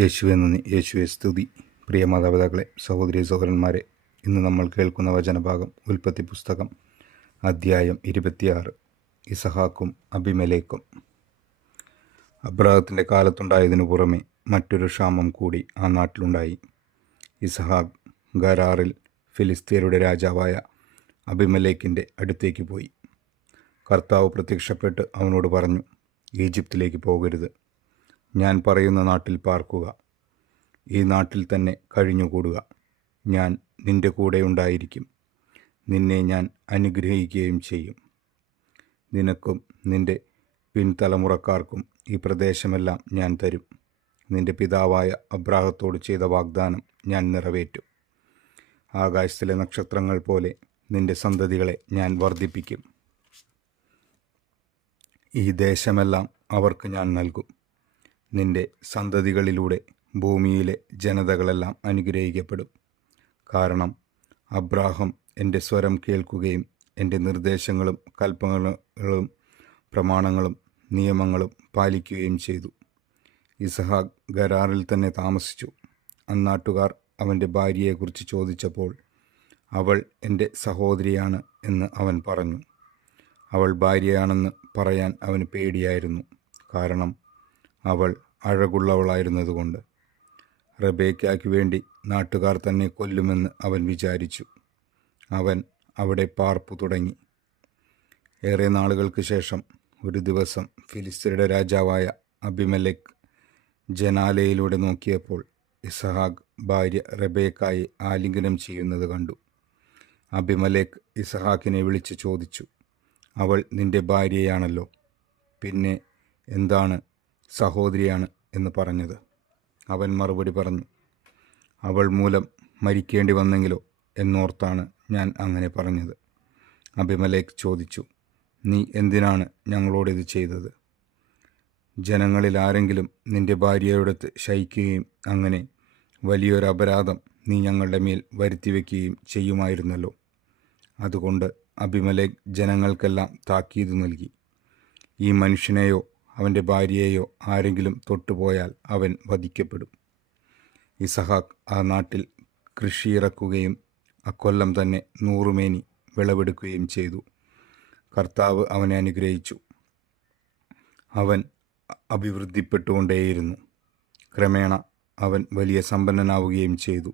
യേശുവെ നന്ദി, യേശുവെ സ്തുതി. പ്രിയ മാതാപിതാക്കളെ, സഹോദരി സഹോദരന്മാരെ, ഇന്ന് നമ്മൾ കേൾക്കുന്ന വചനഭാഗം ഉൽപ്പത്തി പുസ്തകം അധ്യായം 26. ഇസഹാക്കും അബിമേലെക്കും. അബ്രാഹത്തിൻ്റെ കാലത്തുണ്ടായതിനു പുറമെ മറ്റൊരു ക്ഷാമം കൂടി ആ നാട്ടിലുണ്ടായി. ഇസഹാക്ക് ഗരാറിൽ ഫിലിസ്തീയരുടെ രാജാവായ അബിമേലെക്കിൻ്റെ അടുത്തേക്ക് പോയി. കർത്താവ് പ്രത്യക്ഷപ്പെട്ട് അവനോട് പറഞ്ഞു, ഈജിപ്തിലേക്ക് പോകരുത്. ഞാൻ പറയുന്ന നാട്ടിൽ പാർക്കുക, ഈ നാട്ടിൽ തന്നെ കഴിഞ്ഞുകൂടുക. ഞാൻ നിന്റെ കൂടെ ഉണ്ടായിരിക്കും. നിന്നെ ഞാൻ അനുഗ്രഹിക്കുകയും ചെയ്യും. നിനക്കും നിന്റെ പിൻതലമുറക്കാർക്കും ഈ പ്രദേശമെല്ലാം ഞാൻ തരും. നിന്റെ പിതാവായ അബ്രാഹത്തോട് ചെയ്ത വാഗ്ദാനം ഞാൻ നിറവേറ്റും. ആകാശത്തിലെ നക്ഷത്രങ്ങൾ പോലെ നിന്റെ സന്തതികളെ ഞാൻ വർദ്ധിപ്പിക്കും. ഈ ദേശമെല്ലാം അവർക്ക് ഞാൻ നൽകും. നിന്റെ സന്തതികളിലൂടെ ഭൂമിയിലെ ജനതകളെല്ലാം അനുഗ്രഹിക്കപ്പെടും. കാരണം അബ്രാഹം എൻ്റെ സ്വരം കേൾക്കുകയും എൻ്റെ നിർദ്ദേശങ്ങളും കൽപ്പനകളും പ്രമാണങ്ങളും നിയമങ്ങളും പാലിക്കുകയും ചെയ്തു. ഇസഹാക്ക് ഗരാറിൽ തന്നെ താമസിച്ചു. അന്നാട്ടുകാർ അവൻ്റെ ഭാര്യയെക്കുറിച്ച് ചോദിച്ചപ്പോൾ അവൾ എൻ്റെ സഹോദരിയാണ് എന്ന് അവൻ പറഞ്ഞു. അവൾ ഭാര്യയാണെന്ന് പറയാൻ അവന് പേടിയായിരുന്നു, കാരണം അവൾ അഴകുള്ളവളായിരുന്നതുകൊണ്ട്. റബേക്കായ്ക്ക് വേണ്ടി നാട്ടുകാർ തന്നെ കൊല്ലുമെന്ന് അവൻ വിചാരിച്ചു. അവൻ അവിടെ പാർപ്പു തുടങ്ങി. ഏറെ നാളുകൾക്ക് ശേഷം ഒരു ദിവസം ഫിലിസ്തീയരുടെ രാജാവായ അബിമേലെക്ക് ജനാലയിലൂടെ നോക്കിയപ്പോൾ ഇസഹാക്ക് ഭാര്യ റബേക്കായെ ആലിംഗനം ചെയ്യുന്നത് കണ്ടു. അബിമേലെക്ക് ഇസഹാക്കിനെ വിളിച്ച് ചോദിച്ചു, അവൾ നിന്റെ ഭാര്യയാണല്ലോ, പിന്നെ എന്താണ് സഹോദരിയാണ് എന്ന് പറഞ്ഞത്? അവൻ മറുപടി പറഞ്ഞു, അവൾ മൂലം മരിക്കേണ്ടി വന്നെങ്കിലോ എന്നോർത്താണ് ഞാൻ അങ്ങനെ പറഞ്ഞത്. അബിമേലെക്ക് ചോദിച്ചു, നീ എന്തിനാണ് ഞങ്ങളോടിത് ചെയ്തത്? ജനങ്ങളിൽ ആരെങ്കിലും നിന്റെ ഭാര്യയോടൊത്ത് ശയിക്കുകയും അങ്ങനെ വലിയൊരു അപരാധം നീ ഞങ്ങളുടെ മേൽ വരുത്തിവെക്കുകയും ചെയ്യുമായിരുന്നല്ലോ. അതുകൊണ്ട് അബിമേലെക്ക് ജനങ്ങൾക്കെല്ലാം താക്കീത് നൽകി, ഈ മനുഷ്യനെയോ അവൻ്റെ ഭാര്യയെയോ ആരെങ്കിലും തൊട്ടുപോയാൽ അവൻ വധിക്കപ്പെടും. ഇസഹാക്ക് ആ നാട്ടിൽ കൃഷിയിറക്കുകയും അക്കൊല്ലം തന്നെ 100 മേനി വിളവെടുക്കുകയും ചെയ്തു. കർത്താവ് അവനെ അനുഗ്രഹിച്ചു. അവൻ അഭിവൃദ്ധിപ്പെട്ടുകൊണ്ടേയിരുന്നു. ക്രമേണ അവൻ വലിയ സമ്പന്നനാവുകയും ചെയ്തു.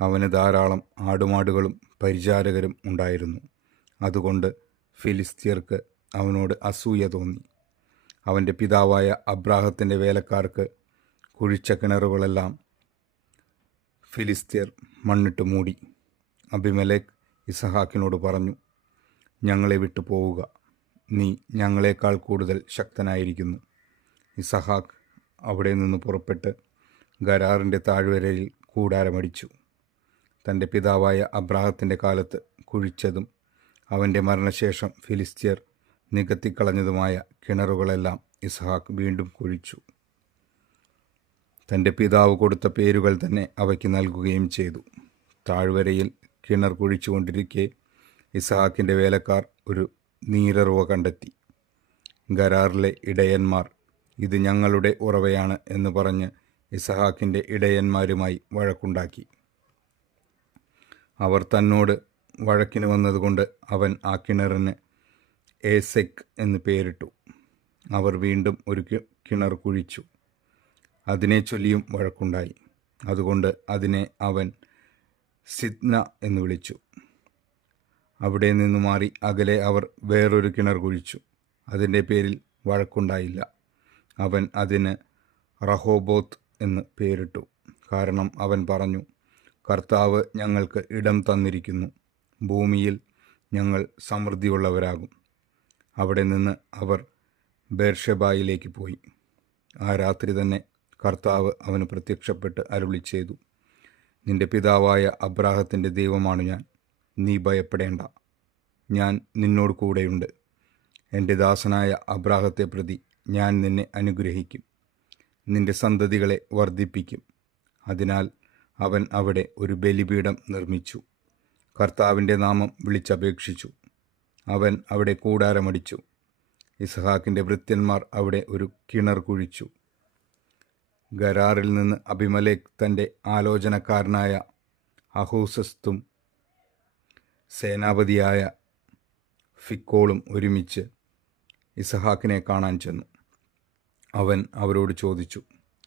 അവന് ധാരാളം ആടുമാടുകളും പരിചാരകരും ഉണ്ടായിരുന്നു. അതുകൊണ്ട് ഫിലിസ്തീയർക്ക് അവനോട് അസൂയ തോന്നി. അവൻ്റെ പിതാവായ അബ്രാഹത്തിൻ്റെ വേലക്കാർക്ക് കുഴിച്ച കിണറുകളെല്ലാം ഫിലിസ്തീയർ മണ്ണിട്ട് മൂടി. അബിമേലെക്ക് ഇസഹാക്കിനോട് പറഞ്ഞു, ഞങ്ങളെ വിട്ടു പോവുക, നീ ഞങ്ങളെക്കാൾ കൂടുതൽ ശക്തനായിരിക്കുന്നു. ഇസഹാക്ക് അവിടെ നിന്ന് പുറപ്പെട്ട് ഗരാറിൻ്റെ താഴ്വരയിൽ കൂടാരമടിച്ചു. തൻ്റെ പിതാവായ അബ്രാഹത്തിൻ്റെ കാലത്ത് കുഴിച്ചതും അവൻ്റെ മരണശേഷം ഫിലിസ്തീയർ നികത്തിക്കളഞ്ഞതുമായ കിണറുകളെല്ലാം ഇസഹാക്ക് വീണ്ടും കുഴിച്ചു. തൻ്റെ പിതാവ് കൊടുത്ത പേരുകൾ തന്നെ അവയ്ക്ക് നൽകുകയും ചെയ്തു. താഴ്വരയിൽ കിണർ കുഴിച്ചുകൊണ്ടിരിക്കെ ഇസഹാക്കിൻ്റെ വേലക്കാർ ഒരു നീരുറവ കണ്ടെത്തി. ഗരാറിലെ ഇടയന്മാർ ഇത് ഞങ്ങളുടെ ഉറവയാണ് എന്ന് പറഞ്ഞ് ഇസഹാക്കിൻ്റെ ഇടയന്മാരുമായി വഴക്കുണ്ടാക്കി. അവർ തന്നോട് വഴക്കിന് വന്നതുകൊണ്ട് അവൻ ആ കിണറിന് ഏസെക്ക് എന്ന് പേരിട്ടു. അവർ വീണ്ടും ഒരു കിണർ കുഴിച്ചു. അതിനെ ചൊല്ലിയും വഴക്കുണ്ടായി. അതുകൊണ്ട് അതിനെ അവൻ സിദ്ന എന്ന് വിളിച്ചു. അവിടെ നിന്ന് മാറി അകലെ അവർ വേറൊരു കിണർ കുഴിച്ചു. അതിൻ്റെ പേരിൽ വഴക്കുണ്ടായില്ല. അവൻ അതിന് റഹോബോത്ത് എന്ന് പേരിട്ടു. കാരണം അവൻ പറഞ്ഞു, കർത്താവ് ഞങ്ങൾക്ക് ഇടം തന്നിരിക്കുന്നു, ഭൂമിയിൽ ഞങ്ങൾ സമൃദ്ധിയുള്ളവരാകും. അവിടെ നിന്ന് അവർ ബേർഷെബായിലേക്ക് പോയി. ആ രാത്രി തന്നെ കർത്താവ് അവന് പ്രത്യക്ഷപ്പെട്ട് അരുളി ചെയ്തു, നിന്റെ പിതാവായ അബ്രാഹത്തിൻ്റെ ദൈവമാണ് ഞാൻ. നീ ഭയപ്പെടേണ്ട, ഞാൻ നിന്നോട് കൂടെയുണ്ട്. എൻ്റെ ദാസനായ അബ്രാഹത്തെ പ്രതി ഞാൻ നിന്നെ അനുഗ്രഹിക്കും, നിന്റെ സന്തതികളെ വർദ്ധിപ്പിക്കും. അതിനാൽ അവൻ അവിടെ ഒരു ബലിപീഠം നിർമ്മിച്ചു. കർത്താവിൻ്റെ നാമം വിളിച്ചപേക്ഷിച്ചു. അവൻ അവിടെ കൂടാരമടിച്ചു. ഇസഹാക്കിൻ്റെ ഭൃത്യന്മാർ അവിടെ ഒരു കിണർ കുഴിച്ചു. ഗരാറിൽ നിന്ന് അബിമലേക്ക് തൻ്റെ ആലോചനക്കാരനായ അഹൂസസ്തും സേനാപതിയായ ഫിക്കോളും ഒരുമിച്ച് ഇസഹാക്കിനെ കാണാൻ ചെന്നു. അവൻ അവരോട് ചോദിച്ചു,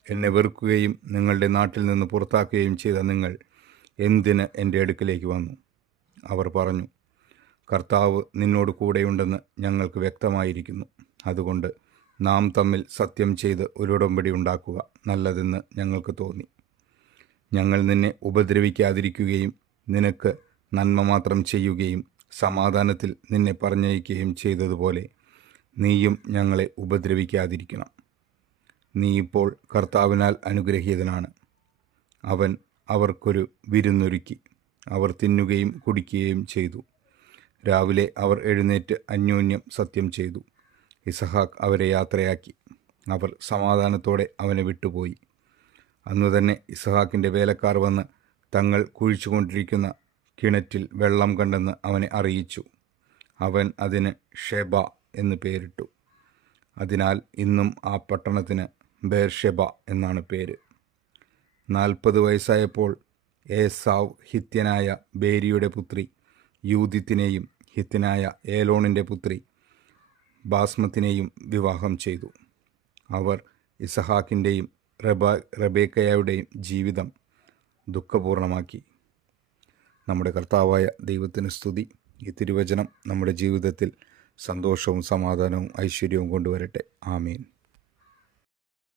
എന്നെ വെറുക്കുകയും നിങ്ങളുടെ നാട്ടിൽ നിന്ന് പുറത്താക്കുകയും ചെയ്ത നിങ്ങൾ എന്തിന് എൻ്റെ അടുക്കലേക്ക് വന്നു? അവർ പറഞ്ഞു, കർത്താവ് നിന്നോട് കൂടെയുണ്ടെന്ന് ഞങ്ങൾക്ക് വ്യക്തമായിരിക്കുന്നു. അതുകൊണ്ട് നാം തമ്മിൽ സത്യം ചെയ്ത് ഒരു ഉടമ്പടി ഉണ്ടാക്കുക നല്ലതെന്ന് ഞങ്ങൾക്ക് തോന്നി. ഞങ്ങൾ നിന്നെ ഉപദ്രവിക്കാതിരിക്കുകയും നിനക്ക് നന്മ മാത്രം ചെയ്യുകയും സമാധാനത്തിൽ നിന്നെ പറഞ്ഞയക്കുകയും ചെയ്തതുപോലെ നീയും ഞങ്ങളെ ഉപദ്രവിക്കാതിരിക്കണം. നീ ഇപ്പോൾ കർത്താവിനാൽ അനുഗ്രഹീതനാണ്. അവൻ അവർക്കൊരു വിരുന്നൊരുക്കി. അവർ തിന്നുകയും കുടിക്കുകയും ചെയ്തു. രാവിലെ അവർ എഴുന്നേറ്റ് അന്യോന്യം സത്യം ചെയ്തു. ഇസഹാക്ക് അവരെ യാത്രയാക്കി. അവർ സമാധാനത്തോടെ അവനെ വിട്ടുപോയി. അന്നു തന്നെ ഇസഹാക്കിൻ്റെ വേലക്കാർ വന്ന് തങ്ങൾ കുഴിച്ചുകൊണ്ടിരിക്കുന്ന കിണറ്റിൽ വെള്ളം കണ്ടെന്ന് അവനെ അറിയിച്ചു. അവൻ അതിന് ഷെബ എന്ന് പേരിട്ടു. അതിനാൽ ഇന്നും ആ പട്ടണത്തിന് ബേർഷെബ എന്നാണ് പേര്. 40 വയസ്സായപ്പോൾ ഏസാവ് ഹിത്യനായ ബേരിയുടെ പുത്രി യൂദിത്തിനെയും ഹിത്യനായ ഏലോണിൻ്റെ പുത്രി ബാസ്മത്തിനെയും വിവാഹം ചെയ്തു. അവർ ഇസഹാക്കിൻ്റെയും റബേക്കയുടെയും ജീവിതം ദുഃഖപൂർണമാക്കി. നമ്മുടെ കർത്താവായ ദൈവത്തിന് സ്തുതി. ഈ തിരുവചനം നമ്മുടെ ജീവിതത്തിൽ സന്തോഷവും സമാധാനവും ഐശ്വര്യവും കൊണ്ടുവരട്ടെ. ആമേൻ.